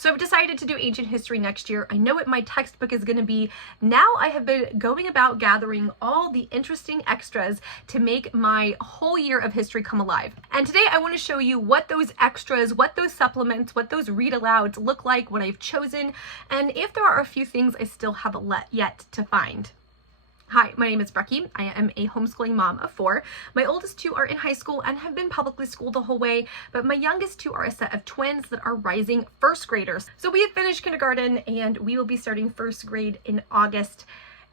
So I've decided to do ancient history next year. I know what my textbook is going to be. Now I have been going about gathering all the interesting extras to make my whole year of history come alive. And today I want to show you what those extras, what those supplements, what those read alouds look like, what I've chosen, and if there are a few things I still have yet to find. Hi, my name is Brecky. I am a homeschooling mom of 4. My oldest 2 are in high school and have been publicly schooled the whole way, but my youngest 2 are a set of twins that are rising first graders. So we have finished kindergarten and we will be starting first grade in August.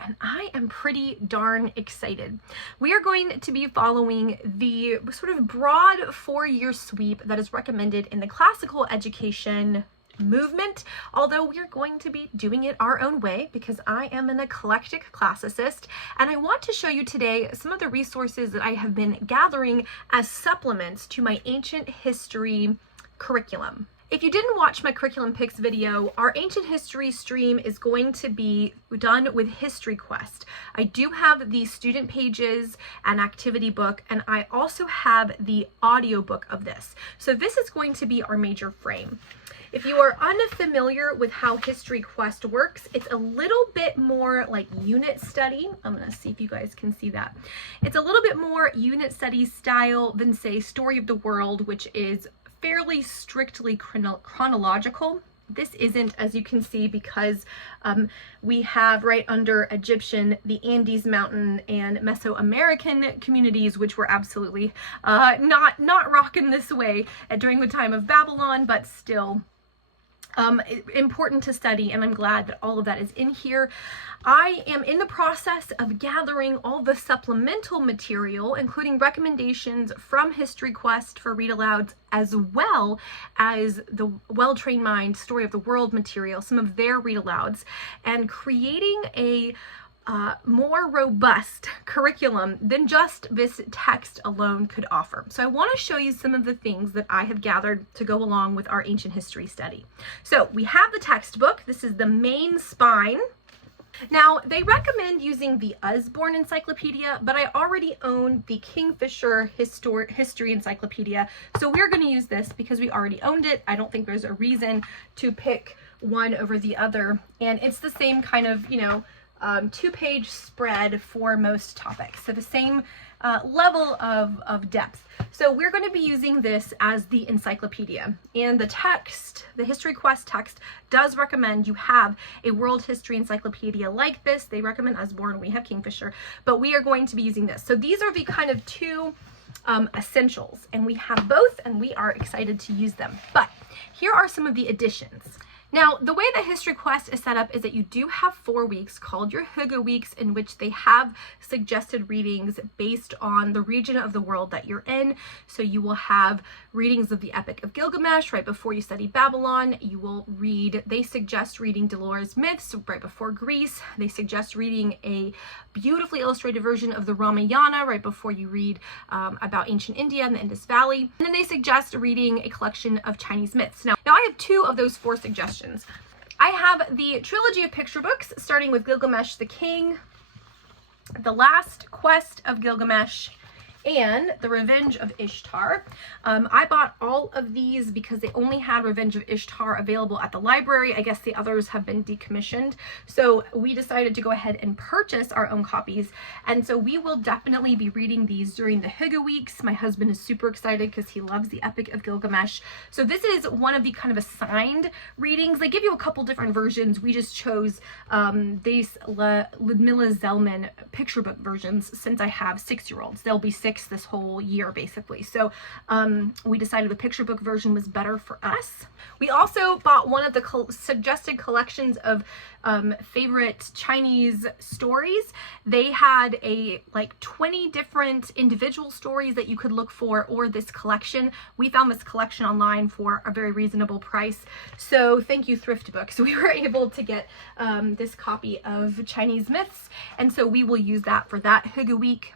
And I am pretty darn excited. We are going to be following the sort of broad 4-year sweep that is recommended in the classical education movement, although we're going to be doing it our own way because I am an eclectic classicist, and I want to show you today some of the resources that I have been gathering as supplements to my ancient history curriculum. If you didn't watch my curriculum picks video, our ancient history stream is going to be done with History Quest. I do have the student pages and activity book, and I also have the audiobook of this. So this is going to be our major frame. If you are unfamiliar with how History Quest works, it's a little bit more like unit study. I'm going to see if you guys can see that. It's a little bit more unit study style than, say, Story of the World, which is fairly strictly chronological. This isn't, as you can see, because we have right under Egyptian, the Andes Mountain and Mesoamerican communities, which were absolutely not rocking this way during the time of Babylon, but still important to study, and I'm glad that all of that is in here. I am in the process of gathering all the supplemental material, including recommendations from History Quest for read alouds, as well as the Well-Trained Mind Story of the World material, some of their read alouds, and creating a more robust curriculum than just this text alone could offer. So I want to show you some of the things that I have gathered to go along with our ancient history study. So we have the textbook. This is the main spine. Now, they recommend using the Usborne Encyclopedia, but I already own the Kingfisher History Encyclopedia, so we're going to use this because we already owned it. I don't think there's a reason to pick one over the other, and it's the same kind of, 2-page spread for most topics, so the same level of depth. So we're going to be using this as the encyclopedia, and the text, the History Quest text, does recommend you have a world history encyclopedia like this. They recommend Usborne, we have Kingfisher, but we are going to be using this. So these are the kind of 2 essentials, and we have both, and we are excited to use them. But here are some of the additions. Now, the way that History Quest is set up is that you do have 4 weeks called your Hygge weeks, in which they have suggested readings based on the region of the world that you're in. So you will have readings of the Epic of Gilgamesh right before you study Babylon. You will read, they suggest reading Dolores Myths right before Greece. They suggest reading a beautifully illustrated version of the Ramayana right before you read about ancient India and the Indus Valley. And then they suggest reading a collection of Chinese myths. Now I have 2 of those 4 suggestions. I have the trilogy of picture books, starting with Gilgamesh the King, The Last Quest of Gilgamesh, and The Revenge of Ishtar. I bought all of these because they only had Revenge of Ishtar available at the library. I guess the others have been decommissioned. So we decided to go ahead and purchase our own copies. And so we will definitely be reading these during the Hygge weeks. My husband is super excited because he loves the Epic of Gilgamesh. So this is one of the kind of assigned readings. They give you a couple different versions. We just chose these Ludmilla Zellman picture book versions since I have 6-year-olds. They'll be 6 this whole year basically. So we decided the picture book version was better for us. We also bought one of the suggested collections of favorite Chinese stories. They had like 20 different individual stories that you could look for, or this collection. We found this collection online for a very reasonable price. So thank you, Thrift Books. We were able to get this copy of Chinese myths, and so we will use that for that Hygge week.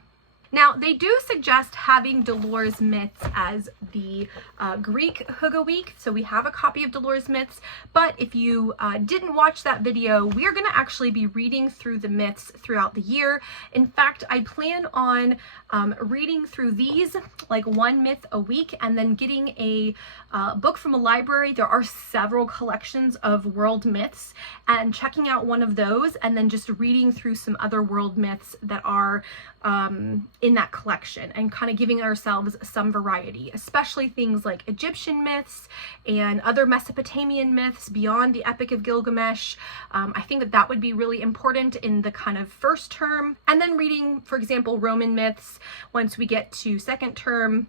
Now, they do suggest having Dolores Myths as the Greek Hygge Week, so we have a copy of Dolores Myths, but if you didn't watch that video, we are going to actually be reading through the myths throughout the year. In fact, I plan on reading through these, like one myth a week, and then getting a book from a library. There are several collections of world myths, and checking out one of those, and then just reading through some other world myths that are in that collection, and kind of giving ourselves some variety, especially things like Egyptian myths and other Mesopotamian myths beyond the Epic of Gilgamesh. I think that that would be really important in the kind of first term, and then reading, for example, Roman myths once we get to second term,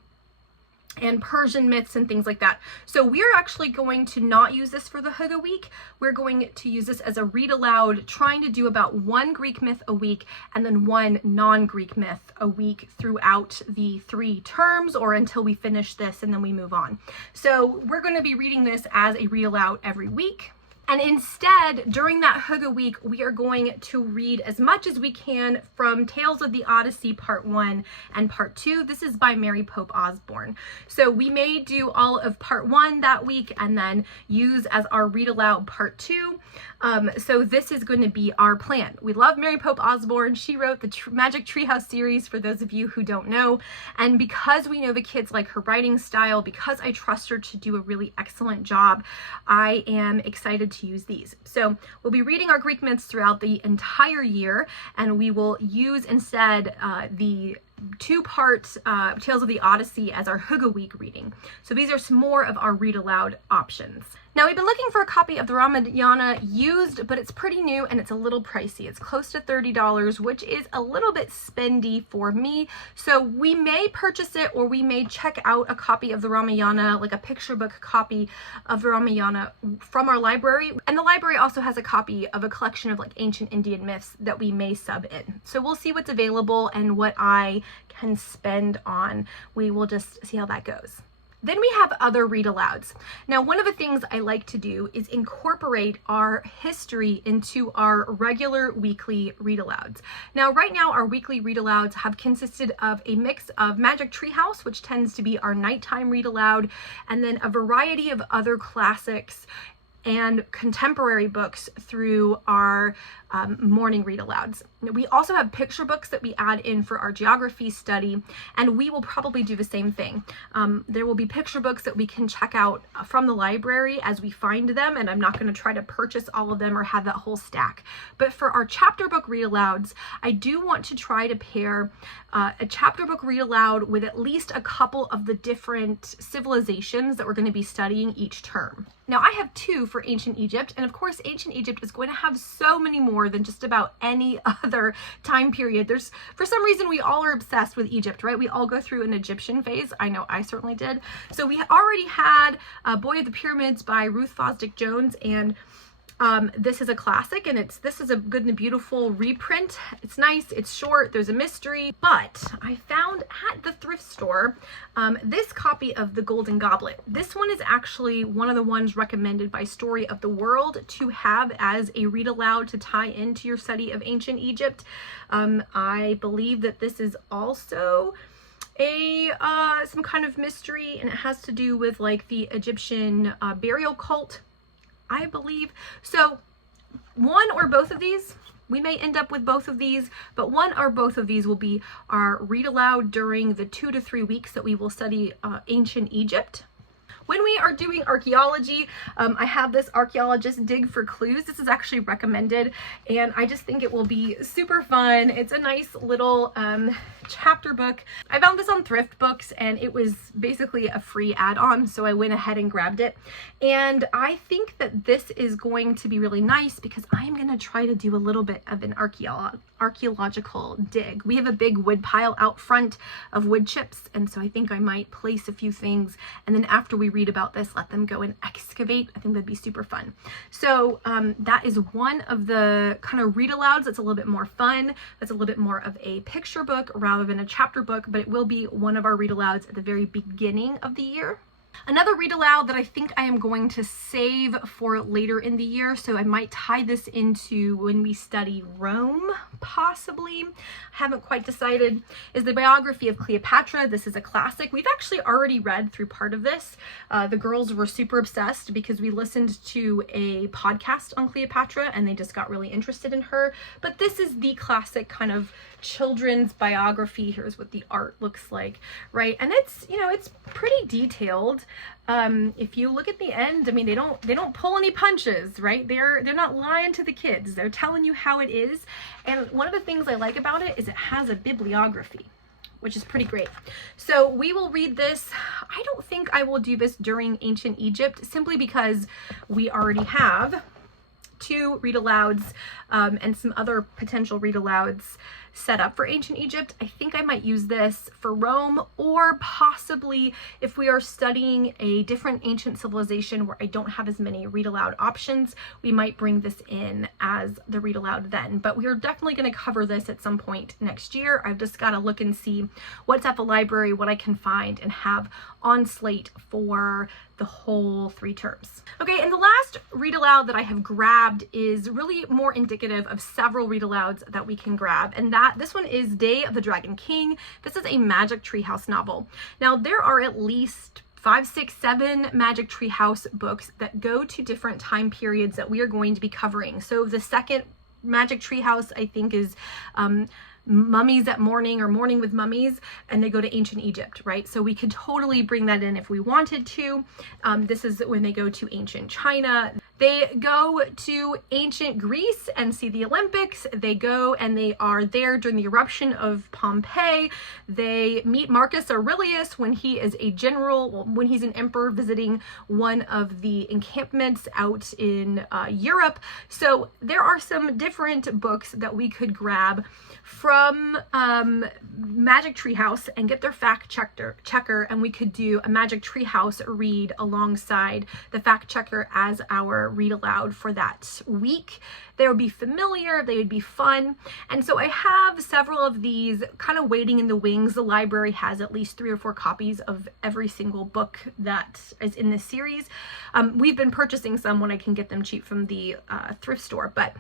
and Persian myths and things like that. So we're actually going to not use this for the Hygge Week. We're going to use this as a read aloud, trying to do about one Greek myth a week and then one non-Greek myth a week throughout the 3 terms, or until we finish this and then we move on. So we're going to be reading this as a read aloud every week. And instead, during that Hygge Week, we are going to read as much as we can from Tales of the Odyssey Part 1 and Part 2. This is by Mary Pope Osborne. So we may do all of Part 1 that week and then use as our read aloud Part 2. So this is going to be our plan. We love Mary Pope Osborne. She wrote the Magic Treehouse series, for those of you who don't know. And because we know the kids like her writing style, because I trust her to do a really excellent job, I am excited to use these. So we'll be reading our Greek myths throughout the entire year, and we will use instead the 2-part Tales of the Odyssey as our Hygge Week reading. So these are some more of our read aloud options. Now, we've been looking for a copy of the Ramayana used, but it's pretty new and it's a little pricey. It's close to $30, which is a little bit spendy for me. So we may purchase it, or we may check out a copy of the Ramayana, like a picture book copy of the Ramayana from our library. And the library also has a copy of a collection of like ancient Indian myths that we may sub in. So we'll see what's available and what I can spend on. We will just see how that goes. Then we have other read alouds. Now, one of the things I like to do is incorporate our history into our regular weekly read alouds. Now, right now, our weekly read alouds have consisted of a mix of Magic Treehouse, which tends to be our nighttime read aloud, and then a variety of other classics and contemporary books through our morning read alouds. We also have picture books that we add in for our geography study, and we will probably do the same thing. There will be picture books that we can check out from the library as we find them, and I'm not going to try to purchase all of them or have that whole stack. But for our chapter book read alouds, I do want to try to pair a chapter book read aloud with at least a couple of the different civilizations that we're going to be studying each term. Now, I have 2 for ancient Egypt, and of course ancient Egypt is going to have so many more than just about any other time period. There's, for some reason, we all are obsessed with Egypt, right? We all go through an Egyptian phase. I know I certainly did. So we already had Boy of the Pyramids by Ruth Fosdick Jones, and this is a classic, and this is a good and beautiful reprint. It's nice, it's short, there's a mystery, but I found at the thrift store this copy of The Golden Goblet. This one is actually one of the ones recommended by Story of the World to have as a read aloud to tie into your study of ancient Egypt. I believe that this is also some kind of mystery, and it has to do with like the Egyptian burial cult, I believe. So one or both of these, we may end up with both of these, but one or both of these will be our read aloud during the 2 to 3 weeks that we will study ancient Egypt. When we are doing archaeology, I have this Archaeologist Dig for Clues. This is actually recommended, and I just think it will be super fun. It's a nice little chapter book. I found this on Thrift Books, and it was basically a free add-on, so I went ahead and grabbed it. And I think that this is going to be really nice because I'm going to try to do a little bit of an archaeological dig. We have a big wood pile out front of wood chips, and so I think I might place a few things, and then after we read about this, let them go and excavate. I think that'd be super fun. So that is one of the kind of read alouds that's a little bit more fun. That's a little bit more of a picture book rather than a chapter book, but it will be one of our read alouds at the very beginning of the year. Another read aloud that I think I am going to save for later in the year, so I might tie this into when we study Rome, possibly, haven't quite decided, is the biography of Cleopatra. This is a classic. We've actually already read through part of this. The girls were super obsessed because we listened to a podcast on Cleopatra and they just got really interested in her. But this is the classic kind of children's biography. Here's what the art looks like, right? And it's, you know, it's pretty detailed. If you look at the end, I mean, they don't pull any punches, right? They're not lying to the kids. They're telling you how it is. And one of the things I like about it is it has a bibliography, which is pretty great. So we will read this. I don't think I will do this during ancient Egypt, simply because we already have 2 read alouds and some other potential read alouds set up for ancient Egypt. I think I might use this for Rome, or possibly if we are studying a different ancient civilization where I don't have as many read aloud options, we might bring this in as the read aloud then. But we are definitely going to cover this at some point next year. I've just got to look and see what's at the library, what I can find and have on slate for the whole 3 terms. Okay, and the last read aloud that I have grabbed is really more indicative of several read alouds that we can grab, and this one is Day of the Dragon King. This is a Magic Treehouse novel. Now there are at least 5, 6, 7 Magic Treehouse books that go to different time periods that we are going to be covering. So the second Magic Treehouse, I think, is Mummies at Morning or Morning with Mummies, and they go to ancient Egypt, right? So we could totally bring that in if we wanted to. This is when they go to ancient China. They go to ancient Greece and see the Olympics. They go and they are there during the eruption of Pompeii. They meet Marcus Aurelius when he is a general, well, when he's an emperor visiting one of the encampments out in Europe. So there are some different books that we could grab from Magic Treehouse and get their fact checker, and we could do a Magic Treehouse read alongside the fact checker as our read aloud for that week. They would be familiar, they would be fun. And so I have several of these kind of waiting in the wings. The library has at least 3 or 4 copies of every single book that is in this series. We've been purchasing some when I can get them cheap from the thrift store, but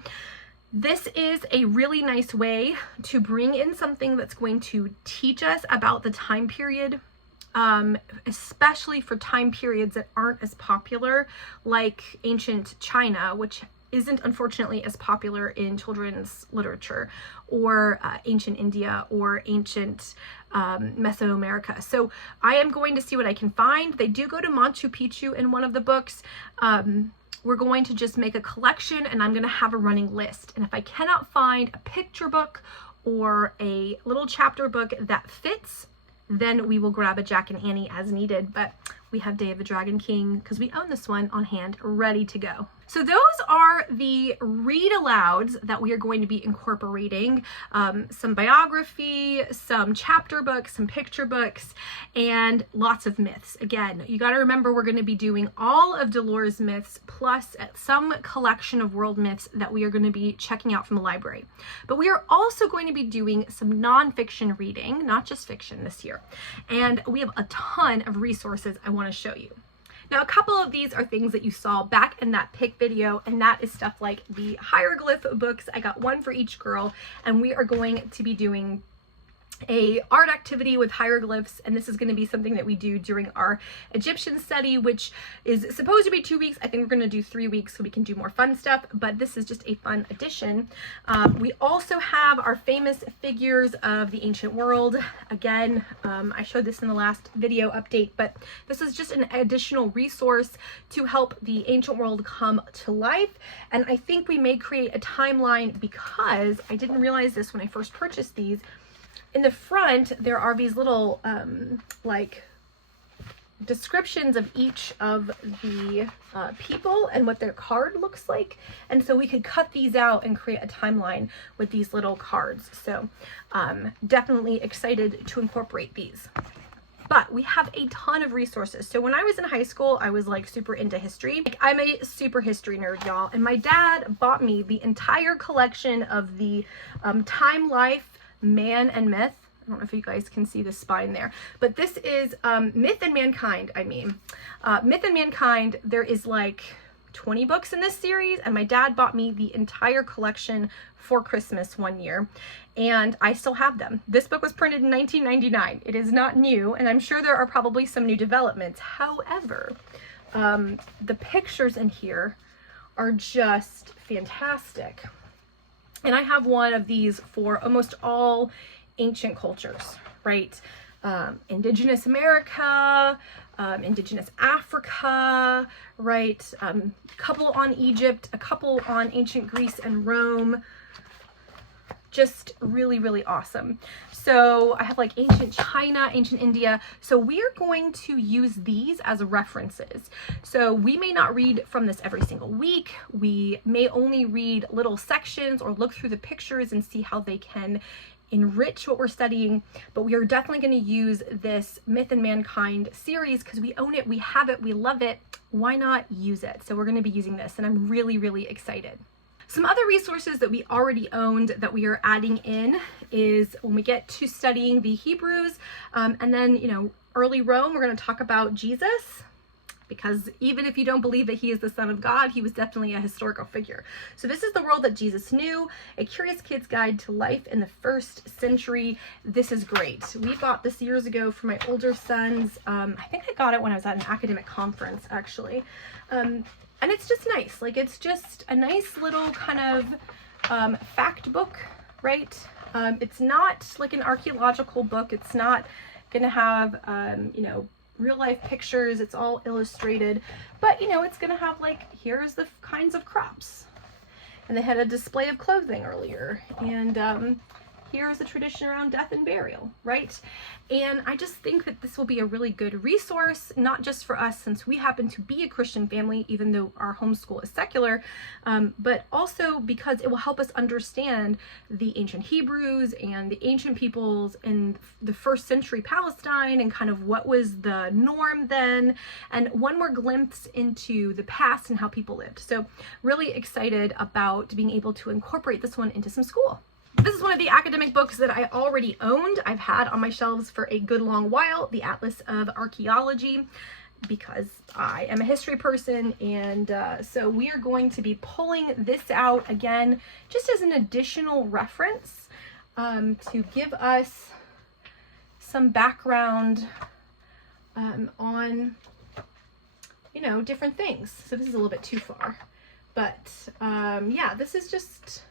this is a really nice way to bring in something that's going to teach us about the time period, especially for time periods that aren't as popular, like ancient China, which isn't unfortunately as popular in children's literature, or ancient India or ancient Mesoamerica. So I am going to see what I can find. They do go to Machu Picchu in one of the books. We're going to just make a collection, and I'm going to have a running list. And if I cannot find a picture book or a little chapter book that fits, then we will grab a Jack and Annie as needed. But we have Day of the Dragon King, because we own this one, on hand, ready to go. So those are the read alouds that we are going to be incorporating. Some biography, some chapter books, some picture books, and lots of myths. Again, you got to remember we're going to be doing all of Dolores' myths plus some collection of world myths that we are going to be checking out from the library. But we are also going to be doing some nonfiction reading, not just fiction this year. And we have a ton of resources I want to show you. Now, a couple of these are things that you saw back in that pick video, and that is stuff like the hieroglyph books. I got one for each girl, and we are going to be doing a art activity with hieroglyphs, and this is going to be something that we do during our Egyptian study, which is supposed to be 2 weeks. I think we're going to do 3 weeks so we can do more fun stuff, but this is just a fun addition. We also have our famous figures of the ancient world. Again, I showed this in the last video update, but this is just an additional resource to help the ancient world come to life. And I think we may create a timeline, because I didn't realize this when I first purchased these. In the front, there are these little like descriptions of each of the people and what their card looks like. And so we could cut these out and create a timeline with these little cards. So definitely excited to incorporate these. But we have a ton of resources. So when I was in high school, I was like super into history. Like, I'm a super history nerd, y'all. And my dad bought me the entire collection of the Time Life, Man and Myth. I don't know if you guys can see the spine there, but this is Myth and Mankind. Myth and Mankind. There is like 20 books in this series, and my dad bought me the entire collection for Christmas one year, and I still have them. This book was printed in 1999. It is not new, and I'm sure there are probably some new developments. However, the pictures in here are just fantastic. And I have one of these for almost all ancient cultures, right? Indigenous America, Indigenous Africa, right? A couple on Egypt, a couple on ancient Greece and Rome. Just really, really awesome. So I have like ancient China, ancient India. So we are going to use these as references. So we may not read from this every single week. We may only read little sections or look through the pictures and see how they can enrich what we're studying, but we are definitely going to use this Myth and Mankind series because we own it, we have it, we love it. Why not use it? So we're going to be using this, and I'm really, really excited. Some other resources that we already owned that we are adding in is when we get to studying the Hebrews, and then, you know, early Rome, we're going to talk about Jesus, because even if you don't believe that he is the Son of God, he was definitely a historical figure. So this is the world that Jesus knew, a curious kid's guide to life in the 1st century. This is great. We bought this years ago for my older sons. I think I got it when I was at an academic conference, actually. And it's just nice. Like, it's just a nice little kind of fact book, right? It's not like an archaeological book. It's not going to have, you know, real life pictures. It's all illustrated, but you know, it's gonna have like, here's the kinds of crops, and they had a display of clothing earlier, and here's the tradition around death and burial, right? And I just think that this will be a really good resource, not just for us since we happen to be a Christian family, even though our homeschool is secular, but also because it will help us understand the ancient Hebrews and the ancient peoples in the 1st century Palestine and kind of what was the norm then, and one more glimpse into the past and how people lived. So really excited about being able to incorporate this one into some school. This is one of the academic books that I already owned. I've had on my shelves for a good long while, the Atlas of Archaeology, because I am a history person, and so we are going to be pulling this out again just as an additional reference to give us some background on, you know, different things. So this is a little bit too far, but yeah, this is just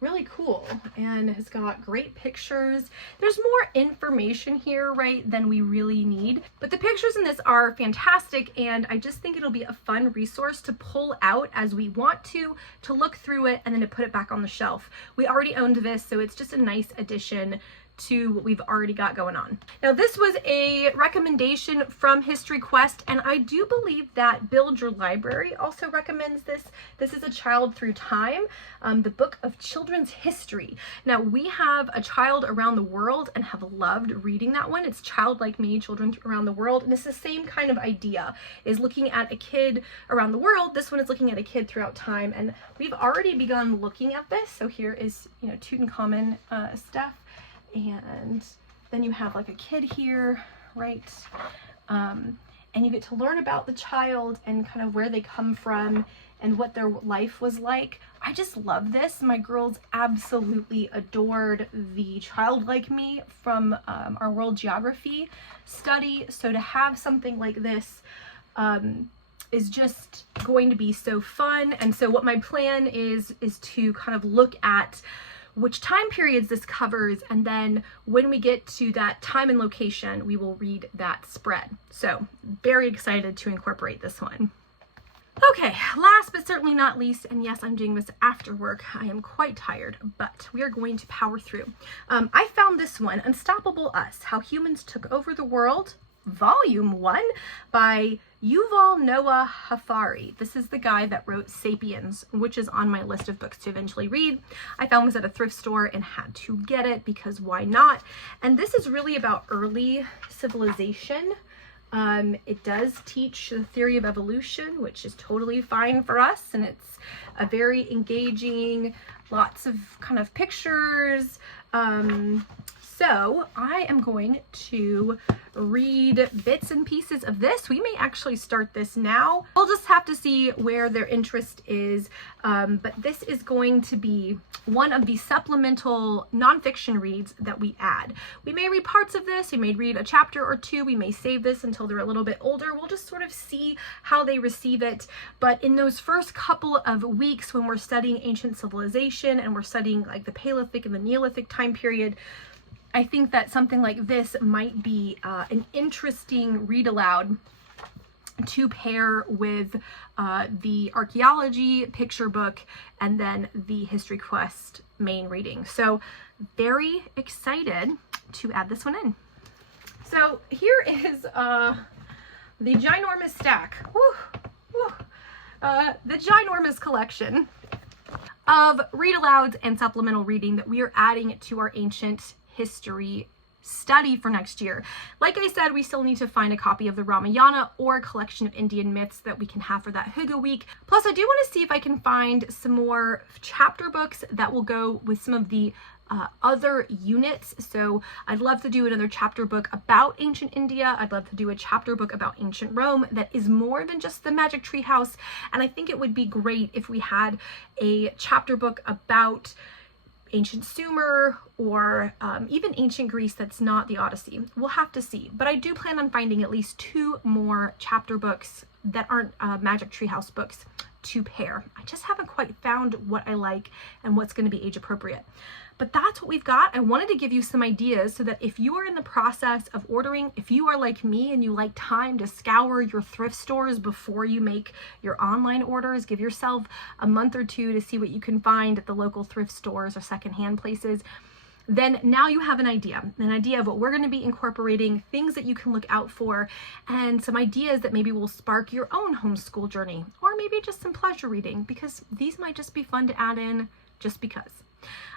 really cool and has got great pictures. There's more information here, right, than we really need, but the pictures in this are fantastic, and I just think it'll be a fun resource to pull out as we want to look through it and then to put it back on the shelf. We already owned this, so it's just a nice addition to what we've already got going on. Now, this was a recommendation from History Quest, and I do believe that Build Your Library also recommends this. This is A Child Through Time, the book of children's history. Now, we have A Child Around the World and have loved reading that one. It's Child Like Me, Children Around the World, and it's the same kind of idea, is looking at a kid around the world. This one is looking at a kid throughout time, and we've already begun looking at this. So here is, you know, Tutankhamun stuff. And then you have like a kid here, right? And you get to learn about the child and kind of where they come from and what their life was like. I just love this. My girls absolutely adored the Child Like Me from our world geography study. So to have something like this is just going to be so fun. And so what my plan is to kind of look at which time periods this covers, and then when we get to that time and location, we will read that spread. So very excited to incorporate this one. Okay, last but certainly not least, and yes, I'm doing this after work. I am quite tired, but we are going to power through. I found this one, Unstoppable Us, How Humans Took Over the World, Volume 1 by Yuval Noah Harari. This is the guy that wrote Sapiens, which is on my list of books to eventually read. I found this at a thrift store and had to get it because why not? And this is really about early civilization. It does teach the theory of evolution, which is totally fine for us, and it's a very engaging lots of kind of pictures. So I am going to read bits and pieces of this. We may actually start this now. We'll just have to see where their interest is. But this is going to be one of the supplemental nonfiction reads that we add. We may read parts of this. We may read a chapter or two. We may save this until they're a little bit older. We'll just sort of see how they receive it. But in those first couple of weeks when we're studying ancient civilization and we're studying like the Paleolithic and the Neolithic time period, I think that something like this might be an interesting read aloud to pair with the archaeology picture book and then the history quest main reading. So very excited to add this one in. So here is the ginormous stack, the ginormous collection of read alouds and supplemental reading that we are adding to our ancient history study for next year. Like I said, we still need to find a copy of the Ramayana or a collection of Indian myths that we can have for that Hygge week. Plus, I do want to see if I can find some more chapter books that will go with some of the other units. So I'd love to do another chapter book about ancient India. I'd love to do a chapter book about ancient Rome that is more than just the magic treehouse. And I think it would be great if we had a chapter book about ancient Sumer or even ancient Greece that's not the Odyssey. We'll have to see. But I do plan on finding at least 2 more chapter books that aren't magic treehouse books to pair. I just haven't quite found what I like and what's going to be age appropriate. But that's what we've got. I wanted to give you some ideas so that if you are in the process of ordering, if you are like me and you like time to scour your thrift stores before you make your online orders, give yourself a month or 2 to see what you can find at the local thrift stores or secondhand places, then now you have an idea of what we're going to be incorporating, things that you can look out for, and some ideas that maybe will spark your own homeschool journey, or maybe just some pleasure reading, because these might just be fun to add in just because.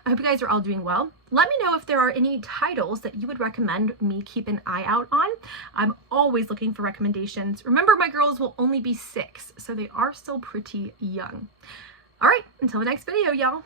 I hope you guys are all doing well. Let me know if there are any titles that you would recommend me keep an eye out on. I'm always looking for recommendations. Remember, my girls will only be 6, so they are still pretty young. All right, until the next video, y'all.